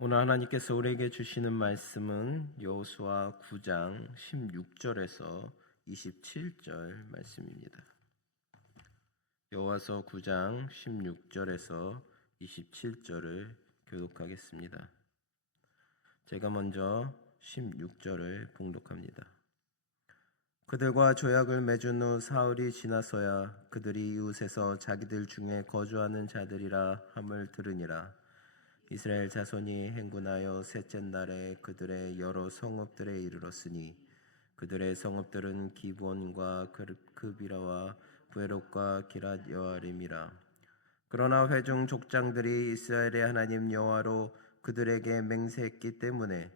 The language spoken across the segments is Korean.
오늘 하나님께서 우리에게 주시는 말씀은 여호수아 9장 16절에서 27절 말씀입니다. 여호수아 9장 16절에서 27절을 교독하겠습니다. 제가 먼저 16절을 봉독합니다. 그들과 조약을 맺은 후 사흘이 지나서야 그들이 이웃에서 자기들 중에 거주하는 자들이라 함을 들으니라. 이스라엘 자손이 행군하여 셋째 날에 그들의 여러 성읍들에 이르렀으니 그들의 성읍들은 기브온과 그비라와 부에롯과 기랏 여아림이라. 그러나 회중 족장들이 이스라엘의 하나님 여호와로 그들에게 맹세했기 때문에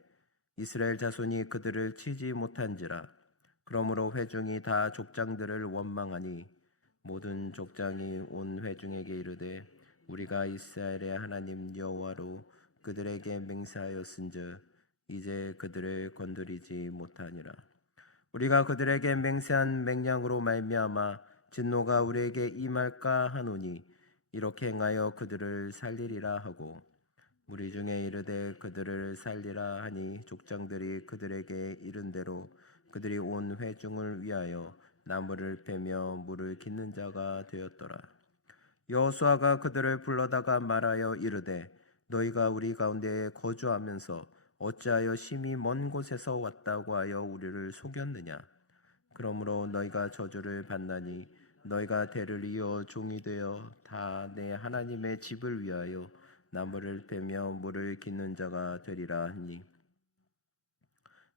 이스라엘 자손이 그들을 치지 못한지라. 그러므로 회중이 다 족장들을 원망하니 모든 족장이 온 회중에게 이르되 우리가 이스라엘의 하나님 여호와로 그들에게 맹세하였은즉 이제 그들을 건드리지 못하니라. 우리가 그들에게 맹세한 맹령으로 말미암아 진노가 우리에게 임할까 하노니 이렇게 행하여 그들을 살리리라 하고 무리 중에 이르되 그들을 살리라 하니 족장들이 그들에게 이른 대로 그들이 온 회중을 위하여 나무를 베며 물을 깃는 자가 되었더라. 여호수아가 그들을 불러다가 말하여 이르되 너희가 우리 가운데에 거주하면서 어찌하여 심히 먼 곳에서 왔다고 하여 우리를 속였느냐. 그러므로 너희가 저주를 받나니 너희가 대를 이어 종이 되어 다 내 하나님의 집을 위하여 나무를 베며 물을 깃는 자가 되리라 하니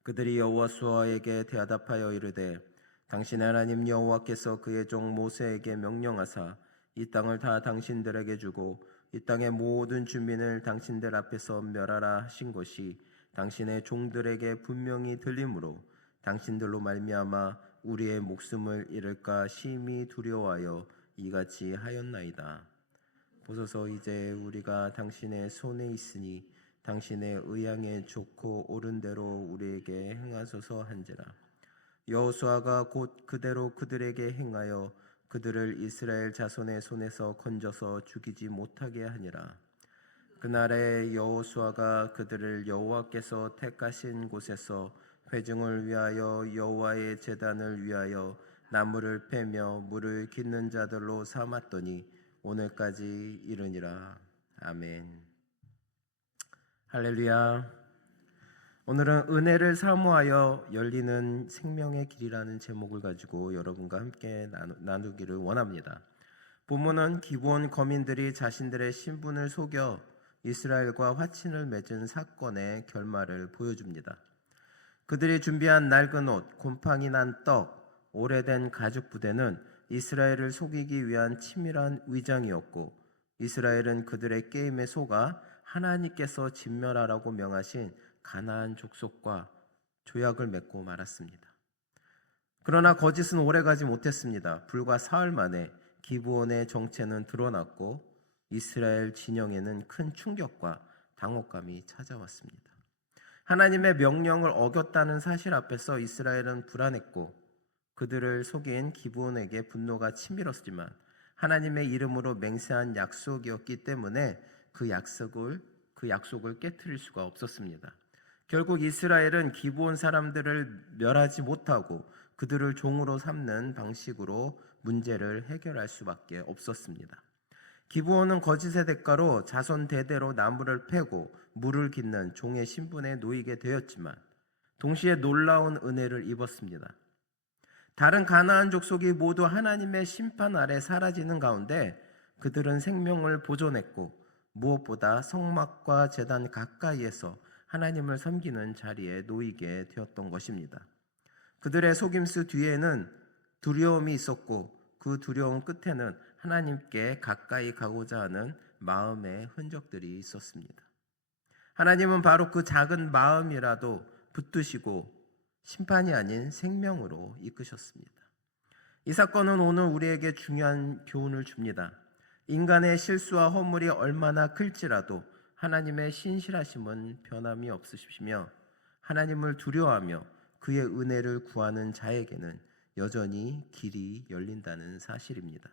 그들이 여호수아에게 대답하여 이르되 당신의 하나님 여호와께서 그의 종 모세에게 명령하사 이 땅을 다 당신들에게 주고 이 땅의 모든 주민을 당신들 앞에서 멸하라 하신 것이 당신의 종들에게 분명히 들리므로 당신들로 말미암아 우리의 목숨을 잃을까 심히 두려워하여 이같이 하였나이다. 보소서 이제 우리가 당신의 손에 있으니 당신의 의향에 좋고 옳은 대로 우리에게 행하소서 한지라. 여호수아가 곧 그대로 그들에게 행하여 그들을 이스라엘 자손의 손에서 건져서 죽이지 못하게 하니라. 그날에 여호수아가 그들을 여호와께서 택하신 곳에서 회중을 위하여 여호와의 제단을 위하여 나무를 패며 물을 깃는 자들로 삼았더니 오늘까지 이르니라. 아멘. 할렐루야. 오늘은 은혜를 사모하여 열리는 생명의 길이라는 제목을 가지고 여러분과 함께 나누기를 원합니다. 본문은 기브온 거민들이 자신들의 신분을 속여 이스라엘과 화친을 맺은 사건의 결말을 보여줍니다. 그들이 준비한 낡은 옷, 곰팡이 난 떡, 오래된 가죽 부대는 이스라엘을 속이기 위한 치밀한 위장이었고 이스라엘은 그들의 게임에 속아 하나님께서 진멸하라고 명하신 가나안 족속과 조약을 맺고 말았습니다. 그러나 거짓은 오래가지 못했습니다. 불과 사흘 만에 기브온의 정체는 드러났고 이스라엘 진영에는 큰 충격과 당혹감이 찾아왔습니다. 하나님의 명령을 어겼다는 사실 앞에서 이스라엘은 불안했고 그들을 속인 기브온에게 분노가 치밀었지만 하나님의 이름으로 맹세한 약속이었기 때문에 그 약속을 깨트릴 수가 없었습니다. 결국 이스라엘은 기브온 사람들을 멸하지 못하고 그들을 종으로 삼는 방식으로 문제를 해결할 수밖에 없었습니다. 기브온은 거짓의 대가로 자손 대대로 나무를 패고 물을 깃는 종의 신분에 놓이게 되었지만 동시에 놀라운 은혜를 입었습니다. 다른 가나안 족속이 모두 하나님의 심판 아래 사라지는 가운데 그들은 생명을 보존했고 무엇보다 성막과 제단 가까이에서 하나님을 섬기는 자리에 놓이게 되었던 것입니다. 그들의 속임수 뒤에는 두려움이 있었고 그 두려움 끝에는 하나님께 가까이 가고자 하는 마음의 흔적들이 있었습니다. 하나님은 바로 그 작은 마음이라도 붙드시고 심판이 아닌 생명으로 이끄셨습니다. 이 사건은 오늘 우리에게 중요한 교훈을 줍니다. 인간의 실수와 허물이 얼마나 클지라도 하나님의 신실하심은 변함이 없으시며 하나님을 두려워하며 그의 은혜를 구하는 자에게는 여전히 길이 열린다는 사실입니다.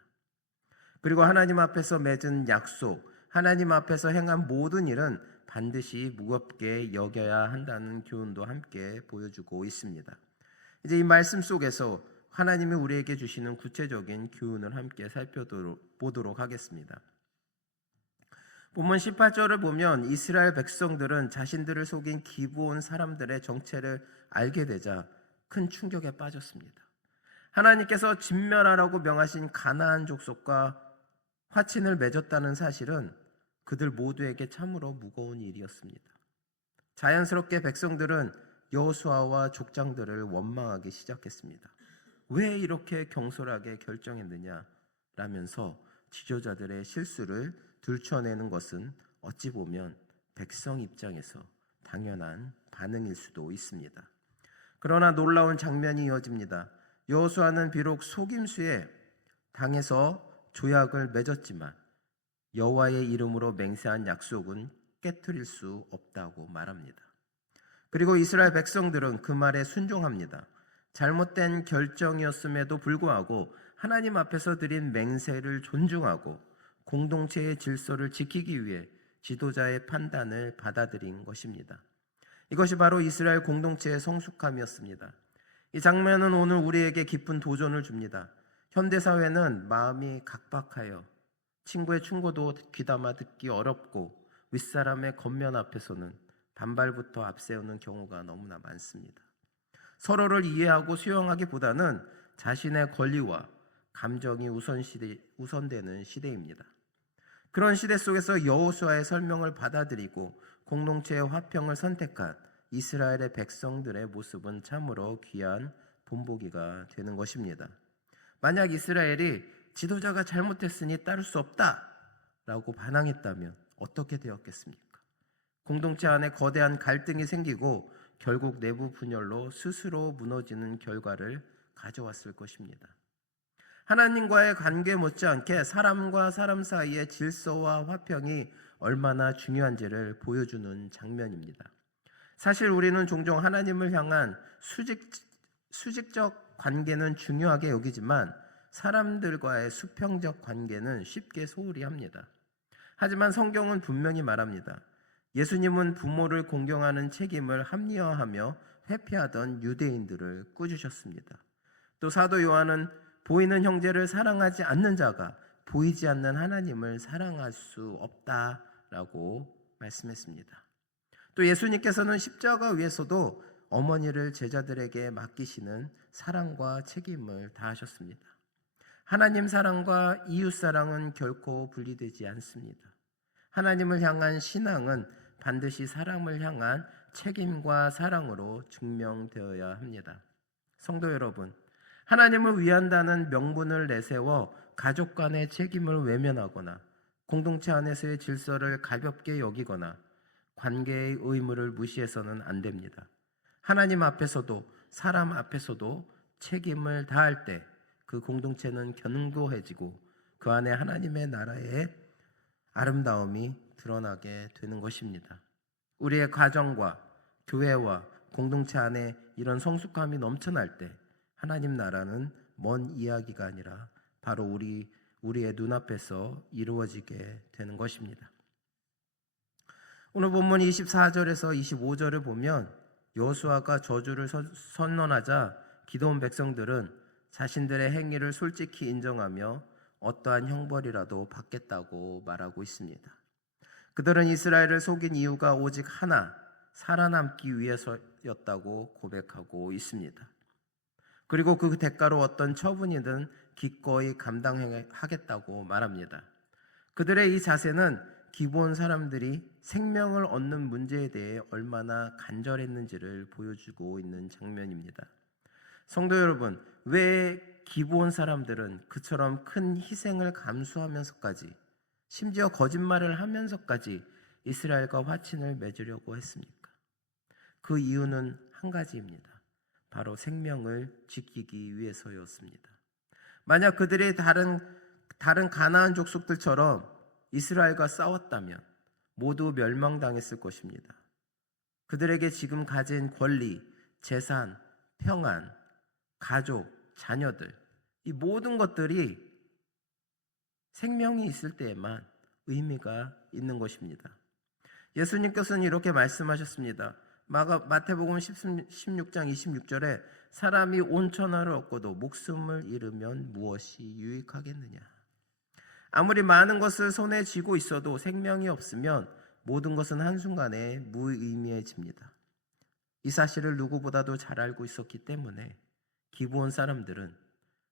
그리고 하나님 앞에서 맺은 약속, 하나님 앞에서 행한 모든 일은 반드시 무겁게 여겨야 한다는 교훈도 함께 보여주고 있습니다. 이제 이 말씀 속에서 하나님이 우리에게 주시는 구체적인 교훈을 함께 살펴보도록 하겠습니다. 본문 18절을 보면 이스라엘 백성들은 자신들을 속인 기브온 사람들의 정체를 알게 되자 큰 충격에 빠졌습니다. 하나님께서 진멸하라고 명하신 가나안 족속과 화친을 맺었다는 사실은 그들 모두에게 참으로 무거운 일이었습니다. 자연스럽게 백성들은 여호수아와 족장들을 원망하기 시작했습니다. 왜 이렇게 경솔하게 결정했느냐 라면서 지도자들의 실수를 들춰내는 것은 어찌 보면 백성 입장에서 당연한 반응일 수도 있습니다. 그러나 놀라운 장면이 이어집니다. 여호수아는 비록 속임수에 당해서 조약을 맺었지만 여호와의 이름으로 맹세한 약속은 깨트릴 수 없다고 말합니다. 그리고 이스라엘 백성들은 그 말에 순종합니다. 잘못된 결정이었음에도 불구하고 하나님 앞에서 드린 맹세를 존중하고 공동체의 질서를 지키기 위해 지도자의 판단을 받아들인 것입니다. 이것이 바로 이스라엘 공동체의 성숙함이었습니다. 이 장면은 오늘 우리에게 깊은 도전을 줍니다. 현대사회는 마음이 각박하여 친구의 충고도 귀담아 듣기 어렵고 윗사람의 겉면 앞에서는 반발부터 앞세우는 경우가 너무나 많습니다. 서로를 이해하고 수용하기보다는 자신의 권리와 감정이 우선되는 시대입니다. 그런 시대 속에서 여호수아의 설명을 받아들이고 공동체의 화평을 선택한 이스라엘의 백성들의 모습은 참으로 귀한 본보기가 되는 것입니다. 만약 이스라엘이 지도자가 잘못했으니 따를 수 없다라고 반항했다면 어떻게 되었겠습니까? 공동체 안에 거대한 갈등이 생기고 결국 내부 분열로 스스로 무너지는 결과를 가져왔을 것입니다. 하나님과의 관계 못지않게 사람과 사람 사이의 질서와 화평이 얼마나 중요한지를 보여주는 장면입니다. 사실 우리는 종종 하나님을 향한 수직적 관계는 중요하게 여기지만 사람들과의 수평적 관계는 쉽게 소홀히 합니다. 하지만 성경은 분명히 말합니다. 예수님은 부모를 공경하는 책임을 합리화하며 회피하던 유대인들을 꾸짖으셨습니다. 또 사도 요한은 보이는 형제를 사랑하지 않는 자가 보이지 않는 하나님을 사랑할 수 없다라고 말씀했습니다. 또 예수님께서는 십자가 위에서도 어머니를 제자들에게 맡기시는 사랑과 책임을 다하셨습니다. 하나님 사랑과 이웃 사랑은 결코 분리되지 않습니다. 하나님을 향한 신앙은 반드시 사람을 향한 책임과 사랑으로 증명되어야 합니다. 성도 여러분, 하나님을 위한다는 명분을 내세워 가족 간의 책임을 외면하거나 공동체 안에서의 질서를 가볍게 여기거나 관계의 의무를 무시해서는 안 됩니다. 하나님 앞에서도 사람 앞에서도 책임을 다할 때 그 공동체는 견고해지고 그 안에 하나님의 나라의 아름다움이 드러나게 되는 것입니다. 우리의 가정과 교회와 공동체 안에 이런 성숙함이 넘쳐날 때 하나님 나라는 먼 이야기가 아니라 바로 우리의 눈앞에서 이루어지게 되는 것입니다. 오늘 본문 24절에서 25절을 보면 여호수아가 저주를 선언하자 기드온 백성들은 자신들의 행위를 솔직히 인정하며 어떠한 형벌이라도 받겠다고 말하고 있습니다. 그들은 이스라엘을 속인 이유가 오직 하나, 살아남기 위해서였다고 고백하고 있습니다. 그리고 그 대가로 어떤 처분이든 기꺼이 감당하겠다고 말합니다. 그들의 이 자세는 기브온 사람들이 생명을 얻는 문제에 대해 얼마나 간절했는지를 보여주고 있는 장면입니다. 성도 여러분, 왜 기브온 사람들은 그처럼 큰 희생을 감수하면서까지 심지어 거짓말을 하면서까지 이스라엘과 화친을 맺으려고 했습니까? 그 이유는 한 가지입니다. 바로 생명을 지키기 위해서였습니다. 만약 그들이 다른 가나안 족속들처럼 이스라엘과 싸웠다면 모두 멸망당했을 것입니다. 그들에게 지금 가진 권리, 재산, 평안, 가족, 자녀들, 이 모든 것들이 생명이 있을 때에만 의미가 있는 것입니다. 예수님께서는 이렇게 말씀하셨습니다. 마태복음 16장 26절에 사람이 온 천하를 얻고도 목숨을 잃으면 무엇이 유익하겠느냐. 아무리 많은 것을 손에 쥐고 있어도 생명이 없으면 모든 것은 한순간에 무의미해집니다. 이 사실을 누구보다도 잘 알고 있었기 때문에 기브온 사람들은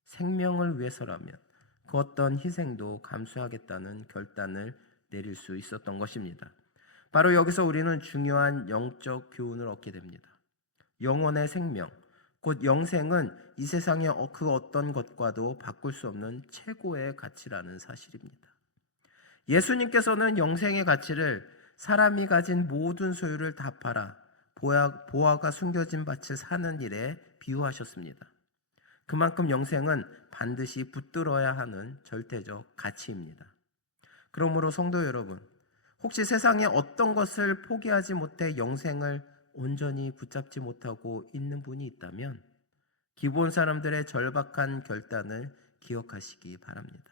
생명을 위해서라면 그 어떤 희생도 감수하겠다는 결단을 내릴 수 있었던 것입니다. 바로 여기서 우리는 중요한 영적 교훈을 얻게 됩니다. 영혼의 생명, 곧 영생은 이 세상의 그 어떤 것과도 바꿀 수 없는 최고의 가치라는 사실입니다. 예수님께서는 영생의 가치를 사람이 가진 모든 소유를 다 팔아 보화가 숨겨진 밭을 사는 일에 비유하셨습니다. 그만큼 영생은 반드시 붙들어야 하는 절대적 가치입니다. 그러므로 성도 여러분, 혹시 세상에 어떤 것을 포기하지 못해 영생을 온전히 붙잡지 못하고 있는 분이 있다면 기브온 사람들의 절박한 결단을 기억하시기 바랍니다.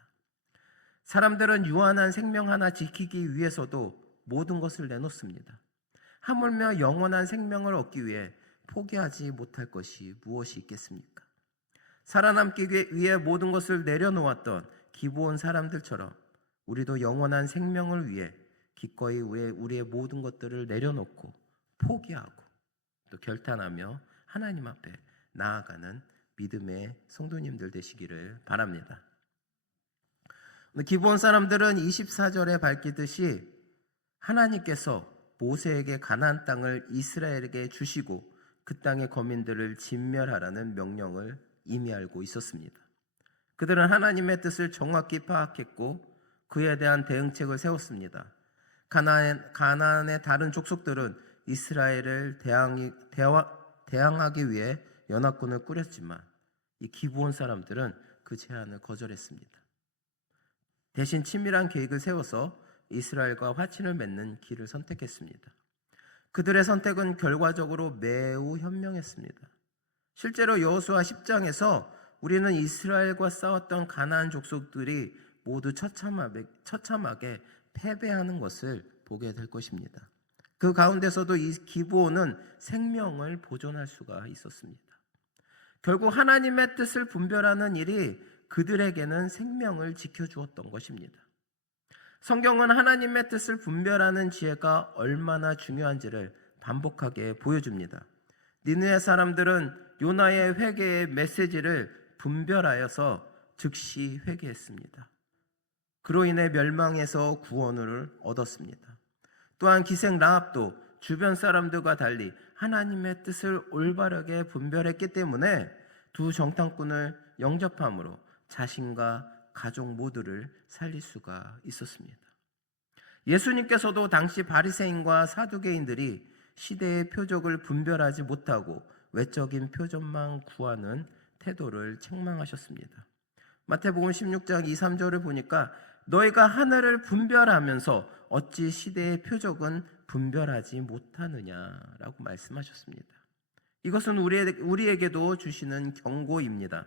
사람들은 유한한 생명 하나 지키기 위해서도 모든 것을 내놓습니다. 하물며 영원한 생명을 얻기 위해 포기하지 못할 것이 무엇이 있겠습니까? 살아남기 위해 모든 것을 내려놓았던 기브온 사람들처럼 우리도 영원한 생명을 위해 기꺼이 우리의 모든 것들을 내려놓고 포기하고 또 결단하며 하나님 앞에 나아가는 믿음의 성도님들 되시기를 바랍니다. 기브온 사람들은 24절에 밝히듯이 하나님께서 모세에게 가나안 땅을 이스라엘에게 주시고 그 땅의 거민들을 진멸하라는 명령을 이미 알고 있었습니다. 그들은 하나님의 뜻을 정확히 파악했고 그에 대한 대응책을 세웠습니다. 가나안의 다른 족속들은 이스라엘을 대항하기 위해 연합군을 꾸렸지만 이 기브온 사람들은 그 제안을 거절했습니다. 대신 치밀한 계획을 세워서 이스라엘과 화친을 맺는 길을 선택했습니다. 그들의 선택은 결과적으로 매우 현명했습니다. 실제로 여호수아 10장에서 우리는 이스라엘과 싸웠던 가나안 족속들이 모두 처참하게 패배하는 것을 보게 될 것입니다. 그 가운데서도 이 기브온은 생명을 보존할 수가 있었습니다. 결국 하나님의 뜻을 분별하는 일이 그들에게는 생명을 지켜주었던 것입니다. 성경은 하나님의 뜻을 분별하는 지혜가 얼마나 중요한지를 반복하게 보여줍니다. 니느웨 사람들은 요나의 회개의 메시지를 분별하여서 즉시 회개했습니다. 그로 인해 멸망에서 구원을 얻었습니다. 또한 기생 라합도 주변 사람들과 달리 하나님의 뜻을 올바르게 분별했기 때문에 두 정탐꾼을 영접함으로 자신과 가족 모두를 살릴 수가 있었습니다. 예수님께서도 당시 바리새인과 사두개인들이 시대의 표적을 분별하지 못하고 외적인 표적만 구하는 태도를 책망하셨습니다. 마태복음 16장 2, 3절을 보니까 너희가 하늘을 분별하면서 어찌 시대의 표적은 분별하지 못하느냐라고 말씀하셨습니다. 이것은 우리에게도 주시는 경고입니다.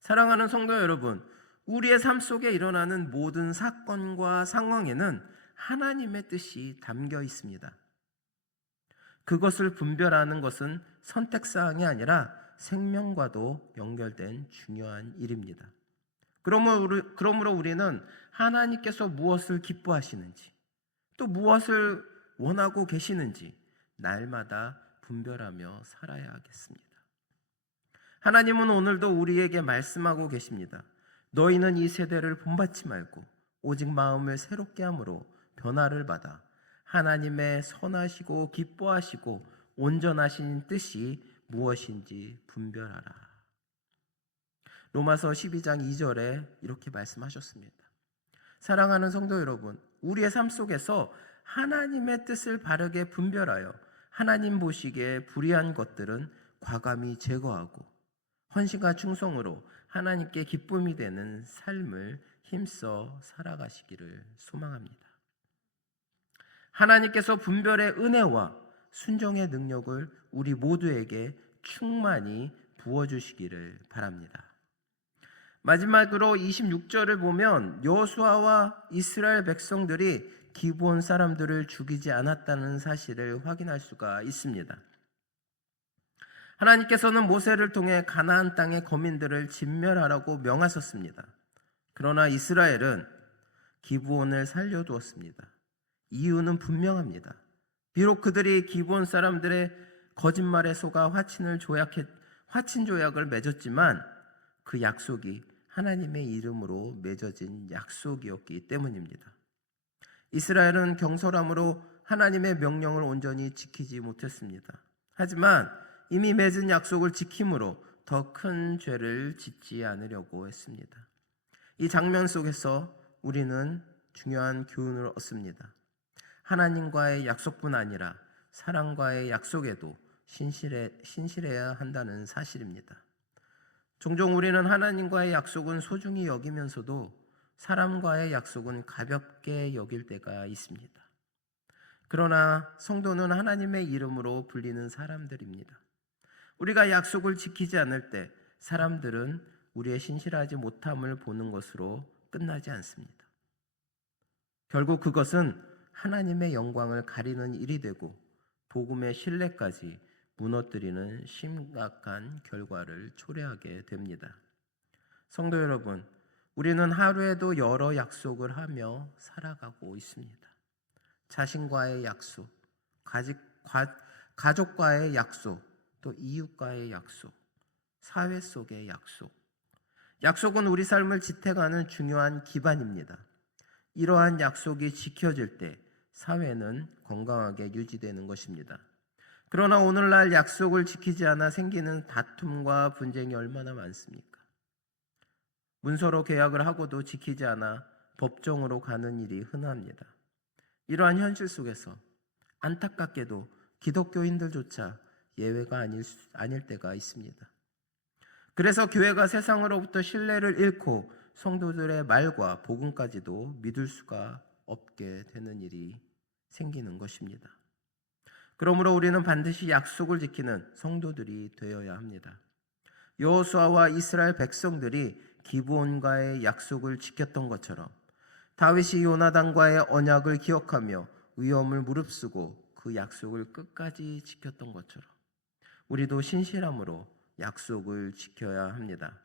사랑하는 성도 여러분, 우리의 삶 속에 일어나는 모든 사건과 상황에는 하나님의 뜻이 담겨 있습니다. 그것을 분별하는 것은 선택사항이 아니라 생명과도 연결된 중요한 일입니다. 그러므로 우리는 하나님께서 무엇을 기뻐하시는지 또 무엇을 원하고 계시는지 날마다 분별하며 살아야 하겠습니다. 하나님은 오늘도 우리에게 말씀하고 계십니다. 너희는 이 세대를 본받지 말고 오직 마음을 새롭게 함으로 변화를 받아 하나님의 선하시고 기뻐하시고 온전하신 뜻이 무엇인지 분별하라. 로마서 12장 2절에 이렇게 말씀하셨습니다. 사랑하는 성도 여러분, 우리의 삶 속에서 하나님의 뜻을 바르게 분별하여 하나님 보시기에 불의한 것들은 과감히 제거하고 헌신과 충성으로 하나님께 기쁨이 되는 삶을 힘써 살아가시기를 소망합니다. 하나님께서 분별의 은혜와 순종의 능력을 우리 모두에게 충만히 부어주시기를 바랍니다. 마지막으로 26절을 보면 여호수아와 이스라엘 백성들이 기브온 사람들을 죽이지 않았다는 사실을 확인할 수가 있습니다. 하나님께서는 모세를 통해 가나안 땅의 거민들을 진멸하라고 명하셨습니다. 그러나 이스라엘은 기브온을 살려두었습니다. 이유는 분명합니다. 비록 그들이 기브온 사람들의 거짓말에 속아 화친 조약을 맺었지만 그 약속이 하나님의 이름으로 맺어진 약속이었기 때문입니다. 이스라엘은 경솔함으로 하나님의 명령을 온전히 지키지 못했습니다. 하지만 이미 맺은 약속을 지킴으로 더 큰 죄를 짓지 않으려고 했습니다. 이 장면 속에서 우리는 중요한 교훈을 얻습니다. 하나님과의 약속뿐 아니라 사람과의 약속에도 신실해야 한다는 사실입니다. 종종 우리는 하나님과의 약속은 소중히 여기면서도 사람과의 약속은 가볍게 여길 때가 있습니다. 그러나 성도는 하나님의 이름으로 불리는 사람들입니다. 우리가 약속을 지키지 않을 때 사람들은 우리의 신실하지 못함을 보는 것으로 끝나지 않습니다. 결국 그것은 하나님의 영광을 가리는 일이 되고 복음의 신뢰까지 무너뜨리는 심각한 결과를 초래하게 됩니다. 성도 여러분, 우리는 하루에도 여러 약속을 하며 살아가고 있습니다. 자신과의 약속, 가족과의 약속, 또 이웃과의 약속, 사회 속의 약속. 약속은 우리 삶을 지탱하는 중요한 기반입니다. 이러한 약속이 지켜질 때 사회는 건강하게 유지되는 것입니다. 그러나 오늘날 약속을 지키지 않아 생기는 다툼과 분쟁이 얼마나 많습니까? 문서로 계약을 하고도 지키지 않아 법정으로 가는 일이 흔합니다. 이러한 현실 속에서 안타깝게도 기독교인들조차 예외가 아닐 때가 있습니다. 그래서 교회가 세상으로부터 신뢰를 잃고 성도들의 말과 복음까지도 믿을 수가 없게 되는 일이 생기는 것입니다. 그러므로 우리는 반드시 약속을 지키는 성도들이 되어야 합니다. 여호수아와 이스라엘 백성들이 기브온과의 약속을 지켰던 것처럼 다윗이 요나단과의 언약을 기억하며 위험을 무릅쓰고 그 약속을 끝까지 지켰던 것처럼 우리도 신실함으로 약속을 지켜야 합니다.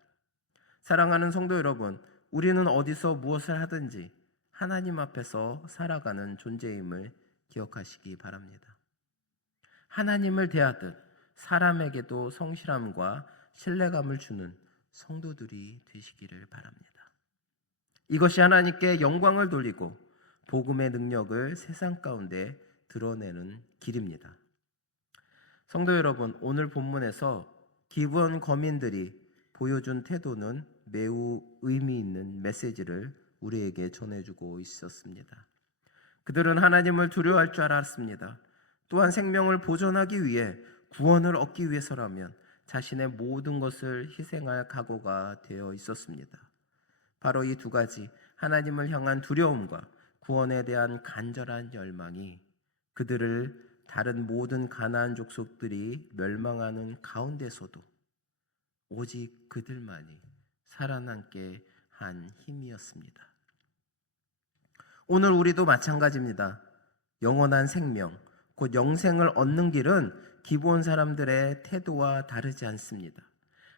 사랑하는 성도 여러분, 우리는 어디서 무엇을 하든지 하나님 앞에서 살아가는 존재임을 기억하시기 바랍니다. 하나님을 대하듯 사람에게도 성실함과 신뢰감을 주는 성도들이 되시기를 바랍니다. 이것이 하나님께 영광을 돌리고 복음의 능력을 세상 가운데 드러내는 길입니다. 성도 여러분, 오늘 본문에서 기브온 거민들이 보여준 태도는 매우 의미 있는 메시지를 우리에게 전해주고 있었습니다. 그들은 하나님을 두려워할 줄 알았습니다. 또한 생명을 보존하기 위해 구원을 얻기 위해서라면 자신의 모든 것을 희생할 각오가 되어 있었습니다. 바로 이 두 가지, 하나님을 향한 두려움과 구원에 대한 간절한 열망이 그들을 다른 모든 가나안 족속들이 멸망하는 가운데서도 오직 그들만이 살아남게 한 힘이었습니다. 오늘 우리도 마찬가지입니다. 영원한 생명, 곧 영생을 얻는 길은 기브온 사람들의 태도와 다르지 않습니다.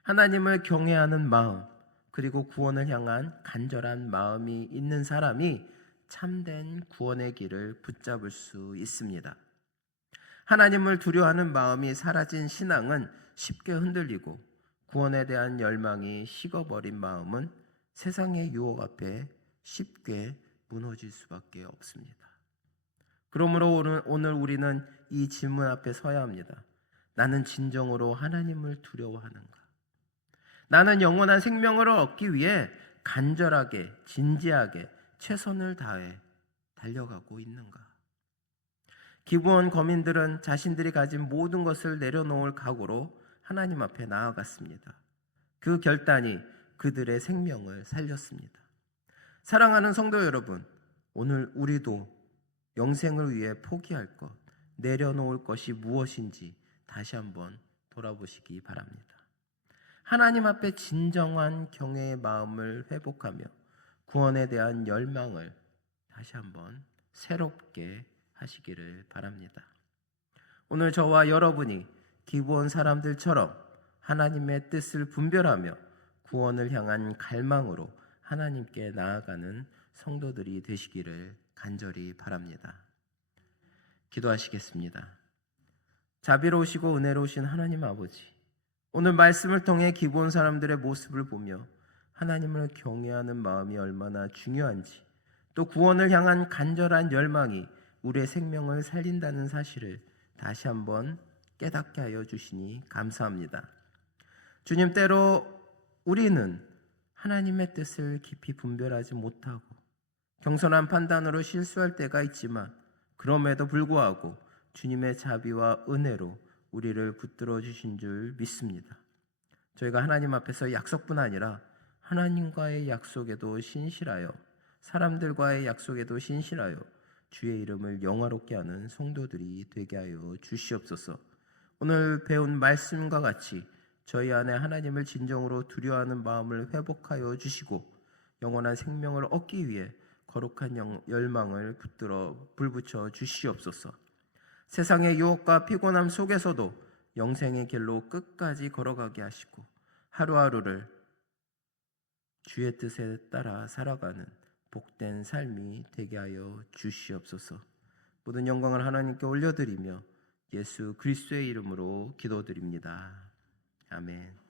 하나님을 경외하는 마음, 그리고 구원을 향한 간절한 마음이 있는 사람이 참된 구원의 길을 붙잡을 수 있습니다. 하나님을 두려워하는 마음이 사라진 신앙은 쉽게 흔들리고 구원에 대한 열망이 식어버린 마음은 세상의 유혹 앞에 쉽게 무너질 수밖에 없습니다. 그러므로 오늘 우리는 이 질문 앞에 서야 합니다. 나는 진정으로 하나님을 두려워하는가? 나는 영원한 생명을 얻기 위해 간절하게, 진지하게 최선을 다해 달려가고 있는가? 기브온 거민들은 자신들이 가진 모든 것을 내려놓을 각오로 하나님 앞에 나아갔습니다. 그 결단이 그들의 생명을 살렸습니다. 사랑하는 성도 여러분, 오늘 우리도 영생을 위해 포기할 것, 내려놓을 것이 무엇인지 다시 한번 돌아보시기 바랍니다. 하나님 앞에 진정한 경외의 마음을 회복하며 구원에 대한 열망을 다시 한번 새롭게 하시기를 바랍니다. 오늘 저와 여러분이 기브온 사람들처럼 하나님의 뜻을 분별하며 구원을 향한 갈망으로 하나님께 나아가는 성도들이 되시기를 간절히 바랍니다. 기도하시겠습니다. 자비로우시고 은혜로우신 하나님 아버지, 오늘 말씀을 통해 기브온 사람들의 모습을 보며 하나님을 경외하는 마음이 얼마나 중요한지, 또 구원을 향한 간절한 열망이 우리의 생명을 살린다는 사실을 다시 한번 깨닫게 하여 주시니 감사합니다. 주님, 때로 우리는 하나님의 뜻을 깊이 분별하지 못하고 경솔한 판단으로 실수할 때가 있지만, 그럼에도 불구하고 주님의 자비와 은혜로 우리를 붙들어 주신 줄 믿습니다. 저희가 하나님 앞에서 약속뿐 아니라 하나님과의 약속에도 신실하여, 사람들과의 약속에도 신실하여 주의 이름을 영화롭게 하는 성도들이 되게 하여 주시옵소서. 오늘 배운 말씀과 같이 저희 안에 하나님을 진정으로 두려워하는 마음을 회복하여 주시고, 영원한 생명을 얻기 위해 거룩한 열망을 붙들어 불붙여 주시옵소서. 세상의 유혹과 피곤함 속에서도 영생의 길로 끝까지 걸어가게 하시고, 하루하루를 주의 뜻에 따라 살아가는 복된 삶이 되게 하여 주시옵소서. 모든 영광을 하나님께 올려드리며 예수 그리스도의 이름으로 기도드립니다. 아멘.